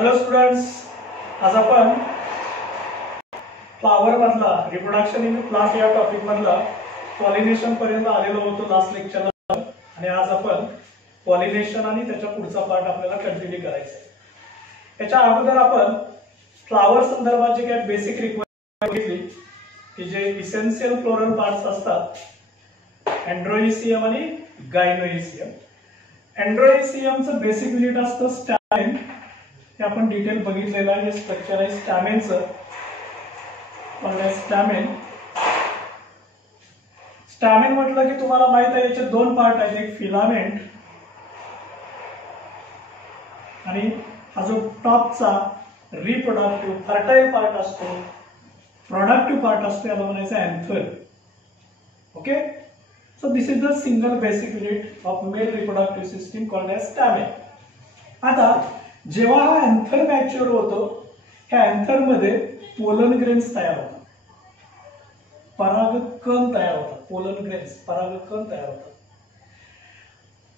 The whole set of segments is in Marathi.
हॅलो स्टुडंट्स, आज आपण फ्लावर मधला रिप्रोडक्शन इन प्लांट या टॉपिक मधला पॉलिनेशन पर्यंत आलेलो होतो लास्ट लेक्चरला. आणि आज आपण पॉलिनेशन आणि त्याच्या पुढचा पार्ट आपल्याला कंटिन्यू करायचा आहे. याच्या अगोदर आपण फ्लावर संदर्भात जे काही बेसिक रिक्वायरमेंट बघितली की जे इसेन्शियल फ्लोरल पार्ट्स असतात एंड्रोइसियम आणि गायनोइसियम. एंड्रोइसियमचं बेसिक युनिट असतं स्टॅमेन. हे आपण डिटेल बघितलेलं आहे. स्ट्रक्चर आहे स्टॅमेनचं. स्टॅमेन स्टॅमेन म्हटलं की तुम्हाला माहित आहे याचे दोन पार्ट आहेत, एक फिलामेंट आणि हा जो टॉपचा रिप्रोडक्टिव्ह फर्टाईल पार्ट असतो, प्रोडक्टिव्ह पार्ट असतो, याला म्हणायचं anther. Okay, so this is the single basic unit of male reproductive system called as stamen. आता जेव्हा हा अँथर मॅच्युअर होतो, ह्या अँथर मध्ये पोलन ग्रेन्स तयार होतात, परागकण तयार होतात. पोलन ग्रेन्स परागकण तयार होतात.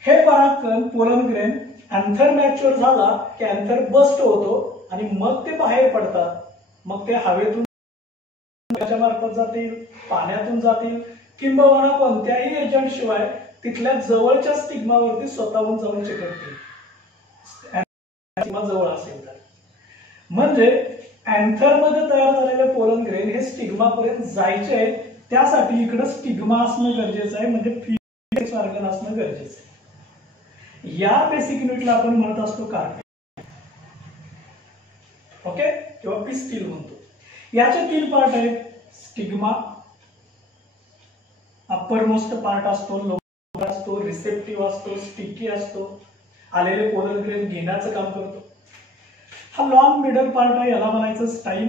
हे परागकण पोलन ग्रेन अँथर मॅच्युअर झाला की अँथर बस्ट होतो आणि मग ते बाहेर पडतात. मग ते हवेतून मार्फत जातील, पाण्यातून जातील, किंबहुना कोणत्याही एजंट शिवाय तिथल्या जवळच्या स्टिग्मावरती स्वतःहून जाऊन चिकटतील जवळ असेल तर. म्हणजे अँथर मध्ये तयार झालेले पोलन ग्रेन हे स्टिग्मा पर्यंत जायचे आहेत, त्यासाठी इकडे स्टिग्मा असणं गरजेचं आहे, म्हणजे फीमेल ऑर्गन असणं गरजेचं आहे. या बेसिक युनिटला आपण म्हणत असतो कार्पेल. ओके, किंवा पिस्टिल म्हणतो. याचे तीन पार्ट आहेत. स्टिग्मा अप्पर मोस्ट पार्ट असतो, लोअर असतो, रिसेप्टिव्ह असतो, स्टिकी असतो. आलेले पोलन ग्रेन घेण्याचं काम करतो. हा लॉंग मिडल पार्ट आहे, याला म्हणायचं स्टाईल.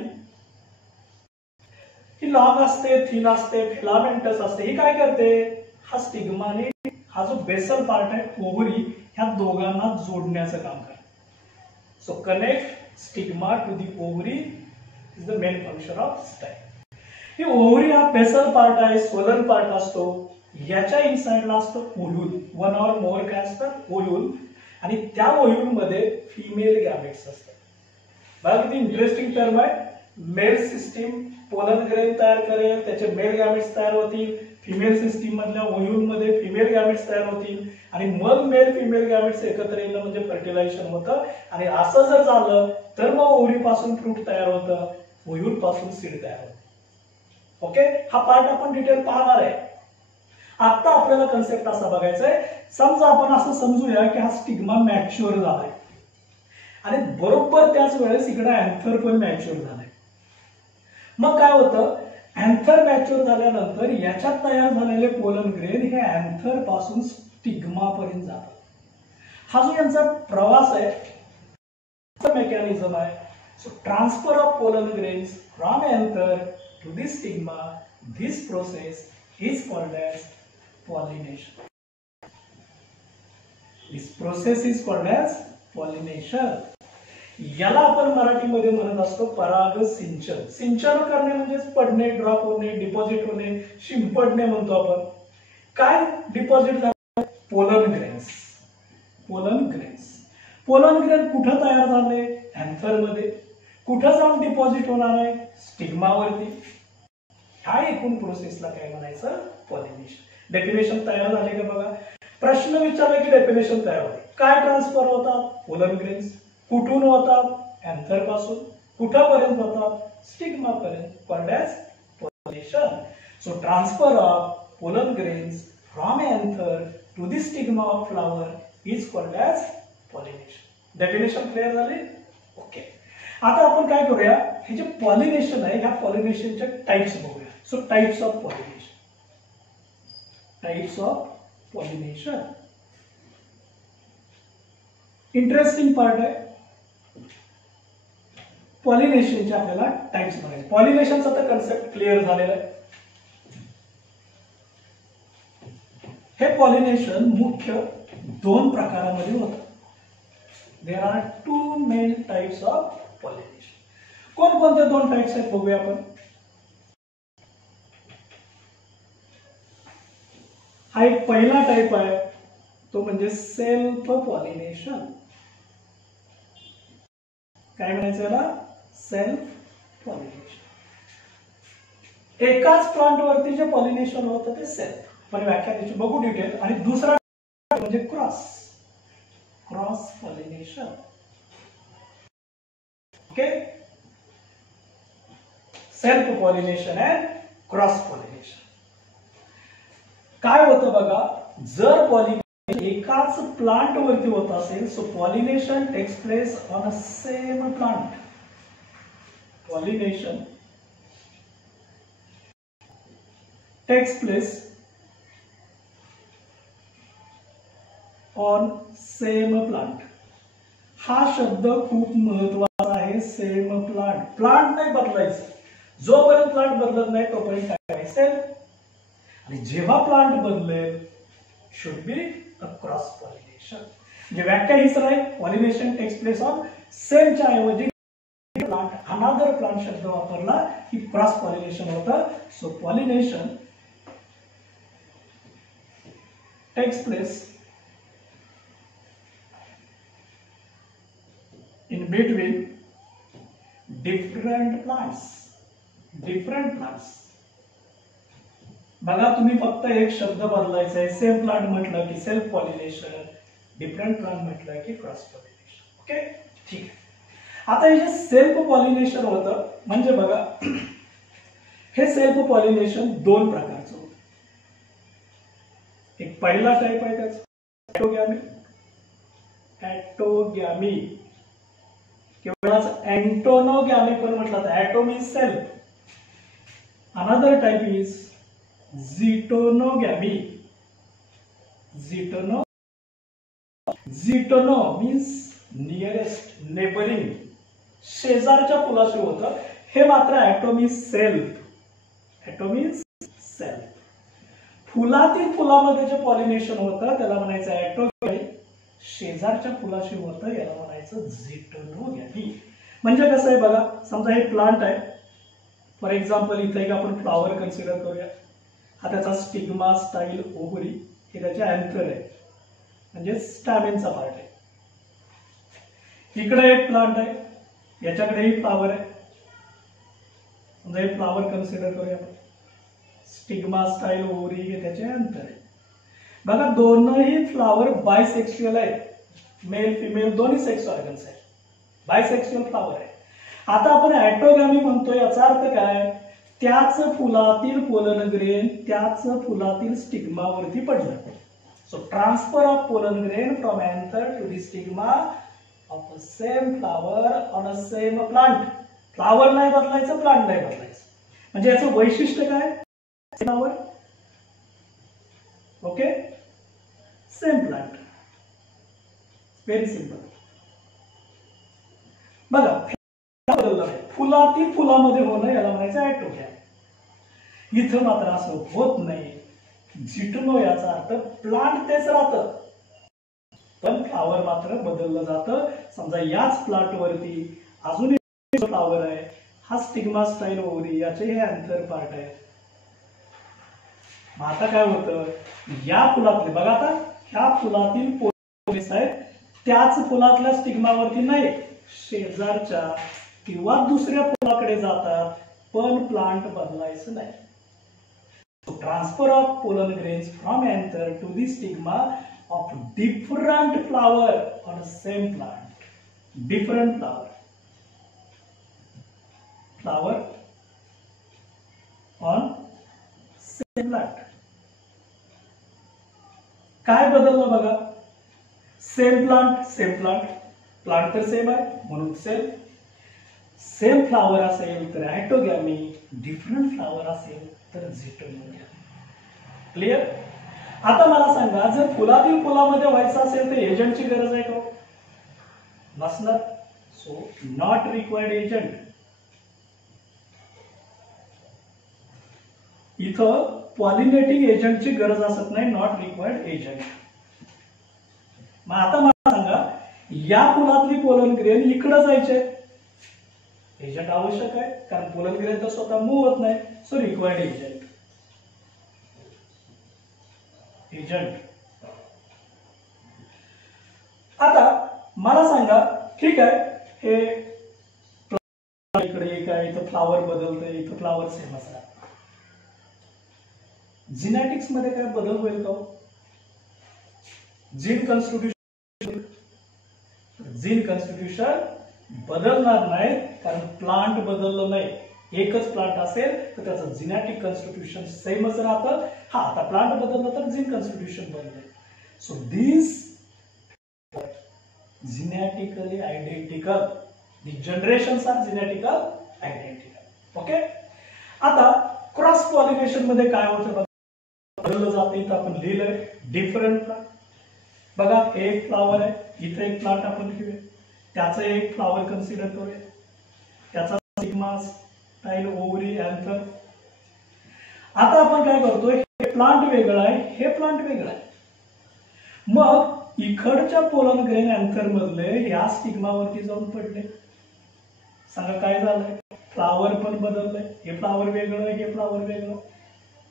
ही लॉंग असते, थिन असते, फिलामेंटस असते. ही काय करते, हा स्टिग्माने हा जो बेसल पार्ट आहे ओव्हरी, ह्या दोघांना जोडण्याचं काम करते. So connect stigma to the ovary is the main function of style. ही ओव्हरी हा बेसल पार्ट आहे, स्वलन पार्ट असतो. याच्या इनसाइडला असतं ओव्ह्यूल. वन ऑर मोर काय असतात, ओव्ह्यूल. आणि त्या ओव्ह्यूल मध्ये फिमेल गॅमेट्स असतात. बघा किती इंटरेस्टिंग टर्म आहे. मेल सिस्टीम पोलन ग्रेन तयार करेल, त्याचे मेल गॅमेट्स तयार होतील. फिमेल सिस्टीम मधल्या ओव्ह्यूल मध्ये फिमेल गॅमेट्स तयार होतील आणि मग मेल फिमेल गॅमेट्स एकत्र येणं म्हणजे फर्टिलायझेशन होतं. आणि असं जर झालं तर मग ओव्हरी पासून फ्रूट तयार होतं, ओव्ह्यूल पासून सीड तयार होतं. ओके, हा पार्ट आपण डिटेल पाहणार आहे. आता आपल्याला कन्सेप्ट असा बघायचा आहे, समजा आपण असं समजूया की हा स्टिग्मा मॅच्युअर झालाय आणि बरोबर त्याच वेळेस इकडे अँथर पण मॅच्युअर झालाय. मग काय होतं, अँथर मॅच्युअर झाल्यानंतर याच्यात तयार झालेले पोलन ग्रेन हे अँथर पासून स्टिग्मा पर्यंत जातात. हा जो यांचा प्रवास आहे, मेकॅनिझम आहे. So transfer of pollen grains from anther to the stigma, this process is called as pollination. This process is called as pollination. याला आपण मराठीमध्ये म्हणत असतो पराग सिंचन. सिंचन करणे म्हणजे पडणे, ड्रॉप होणे, डिपॉझिट होणे, शिंपडणे म्हणतो आपण. काय डिपॉझिट झालं, pollen grains. Pollen grains pollen grain कुठं तयार झाले, अँथर मध्ये. कुठं जाऊन डिपॉझिट होणार आहे, स्टिग्मावरती. ह्या एकूण प्रोसेसला काय म्हणायचं, पॉलिनेशन. डेफिनेशन तयार झाले का बघा. प्रश्न विचारले की डेफिनेशन तयार होते. काय ट्रान्सफर होतात, पोलन ग्रेन्स. कुठून होतात, अँथर पासून. कुठपर्यंत होतात, स्टिग्मा पर्यंत. Called as pollination. So transfer of pollen grains from anther to the stigma of flower is called as pollination. Definition clear झाले. ओके, आता आपण काय करूया, हे जे पॉलिनेशन आहे, ह्या पॉलिनेशनचे टाइप्स बघूया. So types of pollination. Types of pollination interesting part आहे. पॉलिनेशनचे आपल्याला टाइप्स बघायचे. पॉलिनेशनचा तर कन्सेप्ट क्लिअर झालेला आहे. हे पॉलिनेशन मुख्य दोन प्रकारामध्ये होतं. There are two main types of pollination. कोणकोणते दोन टाइप्स आहेत बघूया आपण. हा एक पहिला टाइप आहे, तो म्हणजे सेल्फ पॉलिनेशन. काय म्हणायचं याला? Self pollination. एकाच प्लांट वरती जे पॉलिनेशन होतं ते सेल्फ. पण व्याख्या त्याची बघू डिटेल. आणि दुसरा म्हणजे cross pollination. Okay, self pollination and cross pollination. काय होतं बघा, जर पॉलिनेशन एकाच प्लांट वरती होत असेल, so pollination takes place on a same plant. Pollination takes place on same plant. हा शब्द खूप महत्वाचा आहे. Same plant. प्लांट नाही बदलायचं. जोपर्यंत प्लांट बदलत नाही तोपर्यंत काय करायचं? आणि जेव्हा प्लांट बदलेल should be a cross pollination. म्हणजे व्याख्या हीच आहे, पॉलिनेशन टेक्स प्लेस ऑन सेमच्या ऐवजी प्लांट अनादर प्लांट शब्द वापरला की क्रॉस पॉलिनेशन होतं. So pollination takes place in between different plants. बघा, तुम्ही फक्त एक शब्द बदलायचा आहे. सेम प्लांट म्हटलं की सेल्फ पॉलिनेशन, डिफरंट प्लांट म्हटलं की क्रॉस पॉलिनेशन. ओके, ठीक आहे. आता हे जे सेल्फ पॉलिनेशन होतं म्हणजे बघा, हे सेल्फ पॉलिनेशन दोन प्रकारचं होतं. एक पहिला टाइप आहे त्याचा ऍटोगॅमी किंवा अँटोनोगॅमी पण म्हटलं तर. Auto is self. Another type is geitonogamy. Geitono means nearest, neighbouring, शेजारच्या फुलाशी होतं. हे मात्र ऍटोम इज सेल्फ. फुलातील फुलामध्ये जे पॉलिनेशन होतं त्याला म्हणायचं ऍटोगॅमी. शेजारच्या फुलाशी होतं याला म्हणायचं झिटोनोगॅमी. म्हणजे कसं आहे बघा, समजा हे प्लांट आहे. फॉर एक्झाम्पल इथे एक आपण फ्लॉवर कन्सिडर करूया. हा त्याचा स्टिग्मा, स्टाईल, ओव्हरी हे त्याचे अँथर आहे, म्हणजे स्टॅमेनचा पार्ट आहे. इकडे एक प्लांट आहे, याच्याकडेही फ्लॉवर आहे. समजा हे फ्लॉवर कन्सिडर करूया आपण. स्टिग्मा, स्टाईल, ओव्हरी हे त्याचे अँथर आहे. बघा, दोनही फ्लॉवर बायसेक्शुअल आहेत. मेल फिमेल दोन्ही सेक्स ऑर्गन्स आहेत. बायसेक्शुअल फ्लॉवर आहे. आता आपण ऍटोगॅमी म्हणतो, याचा अर्थ काय? त्याच फुलातील पोलन ग्रेन त्याच फुलातील स्टिग्मावरती पडलं. So transfer of pollen grain from anther to the stigma of a same flower on a same plant. Flower नाही बदलायचं, प्लांट नाही बदलायचं. म्हणजे याचं वैशिष्ट्य काय? Flower, okay, same plant. Very simple. बघा, फुलातील फुलामध्ये होणं याला म्हणायचं ऍटोगॅमी. इथं मात्र असं होत नाही. झिटोनो याचा अर्थ प्लांट तेच राहतं, पण फ्लॉवर मात्र बदललं जातं. समजा याच प्लांट वरती अजून एक फ्लॉवर आहे. हा स्टिग्मा, स्टाईल, ओव्हरी याचे हे अँथर पार्ट आहे. मग आता काय होतं, या फुलातले बघा, आता ह्या फुलातील पोलस आहेत त्याच फुलातल्या स्टिग्मावरती नाही, शेजारच्या किंवा दुसऱ्या फुलाकडे जातात, पण प्लांट बदलायचं नाही. Transfer of pollen grains from anther to the stigma of different flower on same plant. Different flower on same plant. काय बदललं बघा, सेम प्लांट प्लांट तर सेम आहे म्हणून सेम फ्लॉवर असेल तर ऍटोगॅमी, डिफरंट फ्लॉवर असेल तर झिटोनोगॅमी. क्लिअर? आता मला सांगा, जर फुलातील फुलामध्ये व्हायचं असेल तर एजंटची गरज आहे का? नसणार. So not required agent. इथं पॉलिनेटिंग एजंटची गरज असत नाही, नॉट रिक्वायर्ड एजंट. मग आता मला सांगा, या फुलातली पोलन ग्रेन इकडे जायचे, एजंट आवश्यक आहे, कारण पोलन ग्रेन तर स्वतः मूव्ह होत नाही. So required agent. आता मला सांगा, ठीक आहे, हे आहे, इथं फ्लावर बदलतंय, इथं फ्लावर सेम असणार. जिनॅटिक्स मध्ये काय बदल होईल का? जीन कॉन्स्टिट्यूशन बदलणार नाही, कारण प्लांट बदललं नाही. एकच प्लांट असेल तर त्याचं जिनॅटिक कॉन्स्टिट्यूशन सेमच राहतं. हा, आता प्लांट बदललं तर जीन कॉन्स्टिट्यूशन बदललं. So this genetically identical, the generations are genetically identical. Okay. आता क्रॉस पॉलिनेशन मध्ये काय होतं बदललं जातं. इथं आपण लिहिलंय डिफरंट प्लांट. बघा, एक फ्लावर आहे, इथे एक प्लांट आपण घेऊया, त्याचं एक फ्लावर कन्सिडर करूया, त्याचा स्टिग्मा, स्टाईल, ओव्हरी, अँथर. आता आपण काय करतोय, हे प्लांट वेगळं आहे, हे प्लांट वेगळं आहे. मग इकडच्या पोलन ग्रेन अँथर मधले या स्टिग्मावरती जाऊन पडले. सांगा काय झालंय? फ्लावर पण बदललंय, हे फ्लावर वेगळं आहे, हे फ्लावर वेगळं.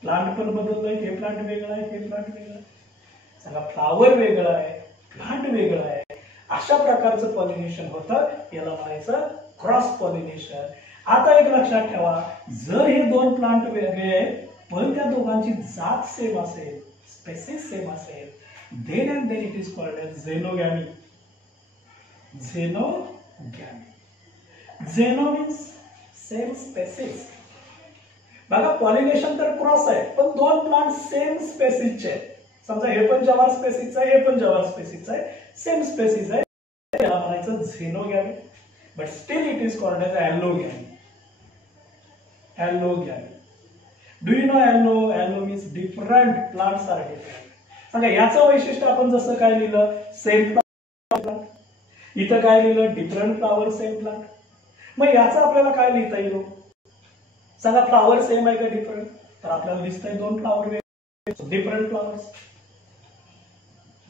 प्लांट पण बदललंय, हे प्लांट वेगळं आहे, हे प्लांट वेगळं. सांगा, फ्लावर वेगळं आहे, प्लांट वेगळं आहे. अशा प्रकारचं पॉलिनेशन होतं, याला म्हणायचं क्रॉस पॉलिनेशन. आता एक लक्षात ठेवा, जर हे दोन प्लांट वेगळे आहेत पण त्या दोघांची जात सेम असेल, स्पेसिस सेम असेल, then and then it is called as xenogamy. Xenogamy. Xeno means same species. बघा, पॉलिनेशन तर क्रॉस आहे, पण दोन प्लांट सेम स्पेसिसचे आहेत. समजा हे पण जवार स्पेसिसचं आहे, हे पण जवार स्पेसिसचं आहे, सेम स्पेसिस आहे, त्याला म्हणायचं xenogamy. But still it is called as allogamy. Allogamy. Do you know allo? Allo means different plants are different. सांगा, याचं वैशिष्ट्य आपण जसं काय लिहिलं, सेम प्लांट. इथं काय लिहिलं, डिफरंट फ्लावर सेम प्लांट. मग याचं आपल्याला काय लिहिता येईल? सांगा, फ्लावर सेम आहे का डिफरंट? तर आपल्याला दिसतंय दोन फ्लावर वेगळे, डिफरंट फ्लावर्स.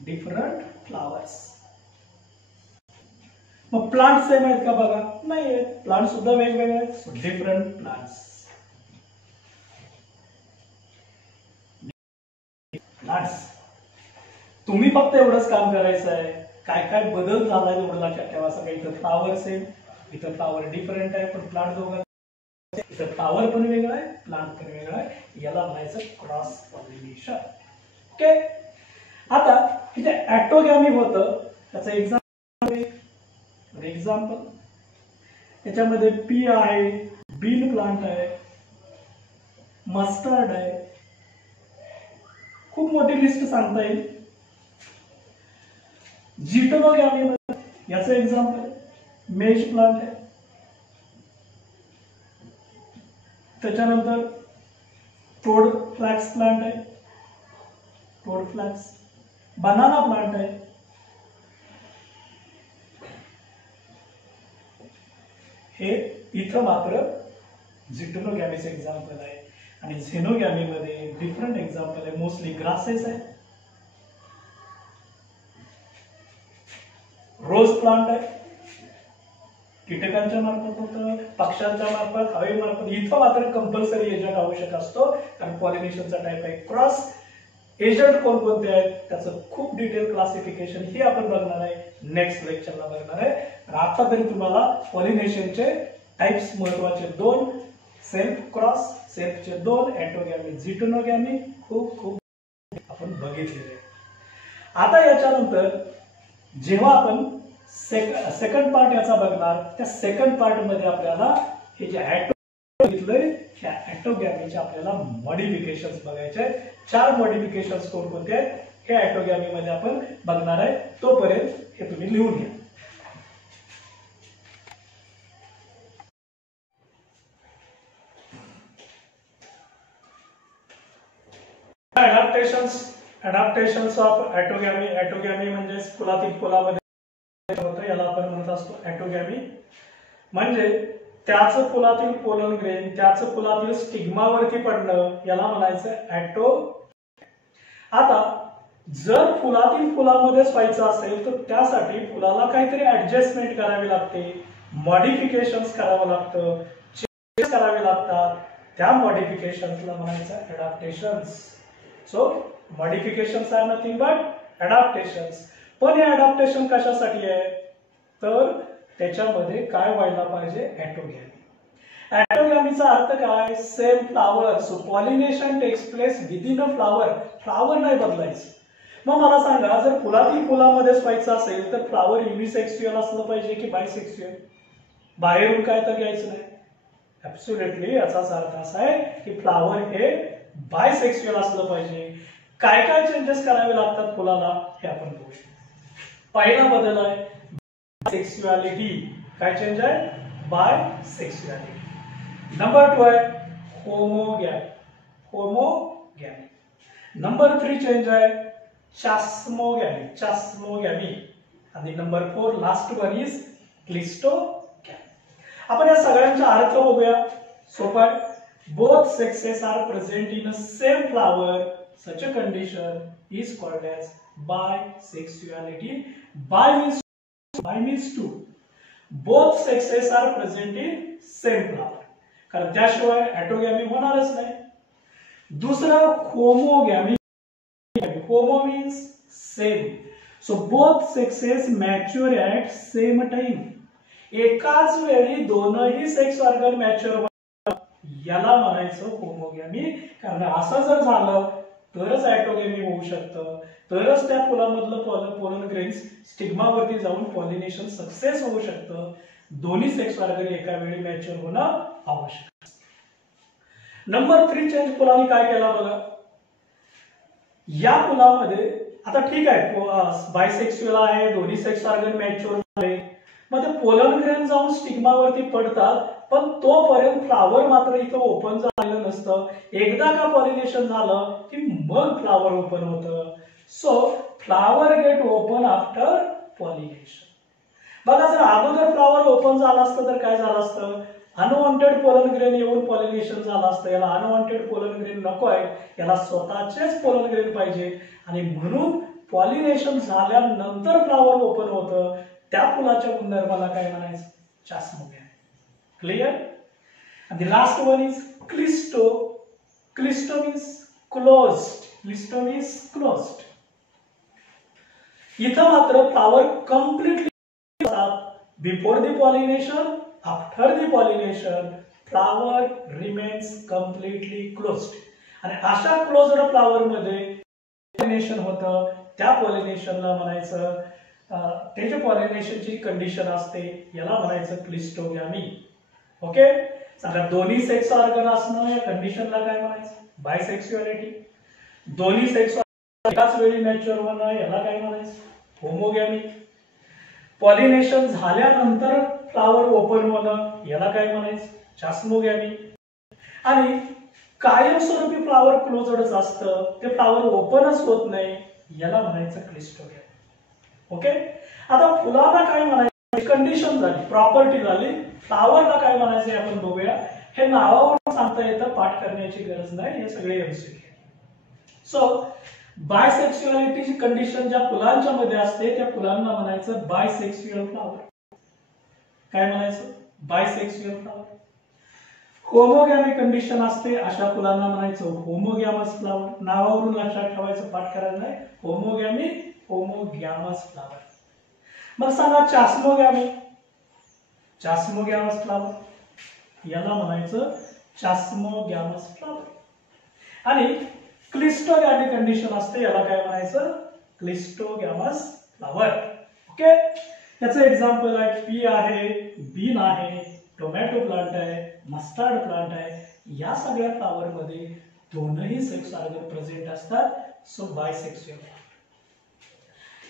Different flowers. मग प्लांट सेम आहेत का? बघा, नाही आहेत. प्लांट सुद्धा वेगवेगळे आहेत. Different plants. प्लांट्स. तुम्ही फक्त एवढंच काम करायचं आहे, काय काय बदल झालाय एवढं लक्षात ठेवा. सगळं इथं फ्लावर सेम, इथं फ्लावर डिफरंट आहे, पण प्लांट दोघं. इथं फ्लावर पण वेगळा आहे, प्लांट पण वेगळा आहे. याला म्हणायचं क्रॉस पॉलिनेशन. ओके. आता इथे ॲटोगॅमी होतं, त्याचं एक्झाम्पल त्याच्यामध्ये पी आहे, बीन प्लांट आहे, मस्टर्ड आहे. खूप मोठी लिस्ट सांगता येईल. जिटोनोगॅमी याचं एक्झाम्पल मेज प्लांट आहे. त्याच्यानंतर टोड फ्लॅक्स प्लांट आहे, टोड फ्लॅक्स. बनाना प्लांट आहे. हे इथं मात्र जिटोनोगॅमीचं एक्झाम्पल आहे. आणि झेनोगॅमी मध्ये डिफरंट एक्झाम्पल आहे, मोस्टली ग्रासेस आहे. रोज प्लांट आहे, कीटकांच्या मार्फत होतं, पक्ष्यांच्या मार्फत, हवेमार्फत. इथं मात्र कंपल्सरी एजंट आवश्यक असतो, कारण पॉलिनेशनचा टाईप आहे क्रॉस. एजंट कोणकोणते आहेत त्याचं खूप डिटेल क्लासिफिकेशन ही आपण बघणार आहे, नेक्स्ट लेक्चरला बघणार आहे. आता तरी तुम्हाला पॉलिनेशनचे टाइप्स महत्वाचे दोन, सेल्फ क्रॉस, सेल्फचे दोन, ॲटोगॅमी, जिटोनोगॅमी खूप आपण बघितलेले. आता याच्यानंतर जेव्हा आपण सेकंड पार्ट याचा बघणार, त्या सेकंड पार्ट मध्ये आपल्याला हे जे ॲटो बघितलंय, त्या ॲटोगॅमीचे आपल्याला मॉडिफिकेशन्स बघायचे आहेत. 4 मॉडिफिकेशन्स कोणकोणते आहेत हे ॲटोगॅमी मध्ये आपण बघणार आहे. तोपर्यंत हे तुम्ही लिहून घ्या. Adaptations of ॲटोगॅमी. ॲटोगॅमी म्हणजे फुलातील फुलामध्ये होतं, याला आपण म्हणत असतो ॲटोगॅमी. म्हणजे त्याच फुलातील पोलन ग्रेन त्याच फुलातील स्टिग्मावरती पडणं, याला म्हणायचं ॲटो. आता जर फुलातील फुलामध्येच व्हायचं असेल तर त्यासाठी फुलाला काहीतरी ऍडजस्टमेंट करावी लागते, मॉडिफिकेशन्स करावं लागतं, चेंजेस करावे लागतात. त्या मॉडिफिकेशन्सला म्हणायचं adaptations. So modifications are nothing but adaptations. पण हे अडॅप्टेशन कशासाठी आहे तर त्याच्यामध्ये काय व्हायला पाहिजे, ॲटोगॅमी. ऍटोगॅमीचा अर्थ काय? Same flower. So pollination takes place within a flower. Flower नाही बदलायचं. मग मला सांगा, जर फुलातील फुलामध्येच व्हायचं असेल तर फ्लावर युनिसेक्स्युअल असलं पाहिजे की बायसेक्स्युअल? बाहेरून काय तर घ्यायचं नाही. ऍब्सोल्युटली याचाच अर्थ असा आहे की फ्लावर हे बायसेक्स्युअल असलं पाहिजे. काय काय चेंजेस करावे लागतात फुलाला हे आपण बघूया. पहिला बदल आहे सेक्सुअलिटी. काय चेंज आहे? बायसेक्सुअलिटी. नंबर 2 आहे होमोगॅमी. होमोगॅमी. नंबर 3 चेंज आहे चास्मोगॅमी. चास्मोगॅमी. आणि number 4 last one is cleistogamy. आपण या सगळ्यांचा अर्थ बघूया. सोपा आहे. Both sexes are present in a same flower. Such a condition is called as bisexuality. Bi means two. Both sexes are present in same flower. कारण त्याशिवाय ऍटोगॅमी होणारच नाही. दुसरा homogamy. Homo means same. So both sexes mature at same time. एकाच वेळी दोनही सेक्स ऑर्गन मॅच्युअर होतात, याला म्हणायचं होमोगॅमी. कारण असं जर झालं तरच ऍटोगॅमी होऊ शकतं, तरच त्या फुलामधलं पोलन ग्रेन्स स्टिग्मावरती जाऊन पॉलिनेशन सक्सेस होऊ शकतं. दोन्ही सेक्स ऑर्गन एका वेळी मॅच्युअर होणं आवश्यक. नंबर 3 चेंज फुलांनी काय केला बघा. या फुलामध्ये आता ठीक आहे बायसेक्स्युअल आहे, दोन्ही सेक्स ऑर्गन मॅच्युअर झाले, मग ते पोलन ग्रेन जाऊन स्टिग्मावरती पडतात, पण तोपर्यंत फ्लावर मात्र इथं ओपन झालेलं नसतं. एकदा का पॉलिनेशन झालं की मग फ्लावर ओपन होतं. So flower get open after pollination. बघा, जर अगोदर फ्लावर ओपन झालं असतं तर काय झालं असतं? अनवॉन्टेड पोलन ग्रेन येऊन पॉलिनेशन झालं असतं. याला अनवॉन्टेड पोलन ग्रेन नको आहे, याला स्वतःचेच पोलन ग्रेन पाहिजे, आणि म्हणून पॉलिनेशन झाल्यानंतर फ्लावर ओपन होतं. त्या फुलाच्या गुणधर्माला काय म्हणायचं? चास्मोगॅमी. Clear? And the last one is Clisto. Clisto means closed. Clisto means closed. इथं मात्र flower completely before the pollination, after the pollination flower remains completely closed. आणि अशा क्लोज्ड फ्लावर मध्ये पॉलिनेशन होतं. त्या पॉलिनेशनला म्हणायचं, ते जे पॉलिनेशनची कंडिशन असते याला म्हणायचं क्लिस्टोगॅमी. ओके. सांगा, दोन्ही सेक्स ऑर्गन असणं या कंडिशनला काय म्हणायचं? बायसेक्सुअलिटी. दोन्ही सेक्स एकाच वेळी मॅच्युअर होणं याला काय म्हणायचं? होमोगॅमी. पॉलिनेशन झाल्यानंतर फ्लावर ओपन होणं याला काय म्हणायचं? चास्मोगॅमी. आणि कायमस्वरूपी फ्लावर क्लोजडच असतं, ते फ्लावर ओपनच होत नाही, याला म्हणायचं क्लिस्टोगॅमी. ओके. आता फुलाला काय म्हणायचं? कंडिशन झाली, प्रॉपर्टी झाली. फ्लावरला काय म्हणायचं आपण बघूया. हे नावावरून सांगता येतं, पाठ करण्याची गरज नाही, हे सगळे एमसीक्यू. सो बायसेक्सुअलिटीची कंडिशन ज्या फुलांच्या मध्ये असते त्या फुलांना म्हणायचं बायसेक्सुअल फ्लावर. काय म्हणायचं? Bisexual flower. होमोगॅमी कंडिशन असते अशा फुलांना म्हणायचं होमोगॅमस फ्लावर. नावावरून लक्षात ठेवायचं, पाठ करायचं नाही. होमोगॅमी, होमोगॅमस फ्लावर. मग सांगा चास्मोगॅमी. चास्मोगॅमस फ्लावर याला म्हणायचं चास्मोगॅमस फ्लावर. आणि क्लिस्टोगॅमी कंडिशन असते, याला काय म्हणायचं? क्लिस्टोगॅमस फ्लावर. ओके. याचं एक्झाम्पल आहे पी आहे, बीन आहे, टोमॅटो प्लांट आहे, मस्टर्ड प्लांट आहे. या सगळ्या फ्लावर मध्ये दोनही सेक्स ऑर्गन प्रेझेंट असतात. So bisexual.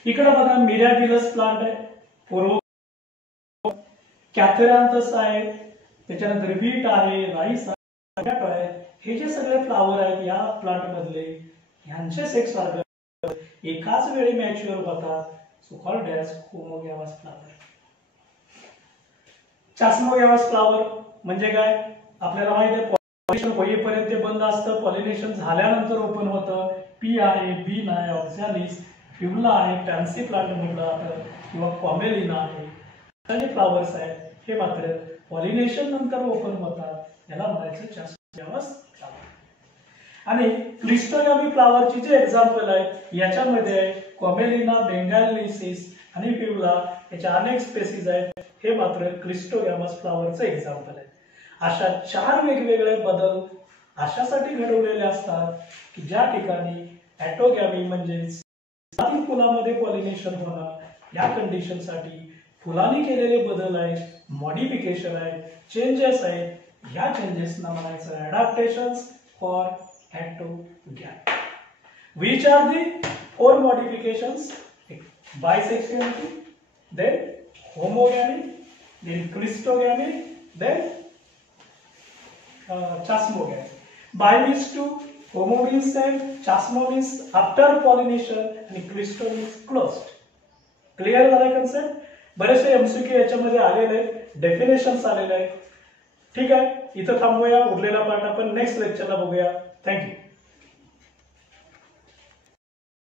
इकडे बघा मिरॅबिलस प्लांट आहे, पूर्व कॅथरॅन्थस आहे, त्याच्यानंतर बीट आहे, राईस आहे. हे जे सगळे फ्लावर आहेत या प्लांट मधले, यांचे सेक्स ऑर्गन एकाच वेळी मॅच्युअर होतात. So called as homogamous flower. Chasmogamous flower म्हणजे काय? आपल्याला माहिती आहे पॉलिनेशन होईपर्यंत ते बंद असतं, पॉलिनेशन झाल्यानंतर ओपन होतं. पी आहे, बीन आहे, ऑक्झॅलिस, फ्युला आहे, टॅन्सी प्लांट म्हटलं जातं, किंवा कॉमेलिना आहे. जे फ्लावर्स आहेत हे मात्र पॉलिनेशन नंतर ओपन होतात, याला म्हणायचं चास्मोगॅमस फ्लावर. आणि क्लिस्टोगॅमी फ्लावरची जे एक्झाम्पल आहेत याच्यामध्ये कॉमेलिना, बेंगालिसिस आणि फ्युला याच्या अनेक स्पेसीज आहेत. हे मात्र क्लिस्टोगॅमस फ्लावरचं एक्झाम्पल आहे. अशा 4 वेगवेगळे बदल अशासाठी घडवलेले असतात की ज्या ठिकाणी ॲटोगॅमी म्हणजेच फुलामध्ये पॉलिनेशन होणं या कंडिशनसाठी फुलांनी केलेले बदल आहेत, मॉडिफिकेशन आहेत, चेंजेस आहेत. ह्या चेंजेसना म्हणायचं adaptations for autogamy. Which are the 4 modifications? Bisexuality, then homogamy, then Christogamy, then chasmogamy. Bi means 2, homo means same, chasmo means after pollination and Christo means closed. Clear झालाय कन्सेप्ट? बरेचसे एमसीक्यू याच्यामध्ये आलेले आहेत, डेफिनेशन्स आलेले आहेत. ठीक आहे, इथं थांबूया. उरलेला पार्ट आपण नेक्स्ट लेक्चरला बघूया. थँक्यू.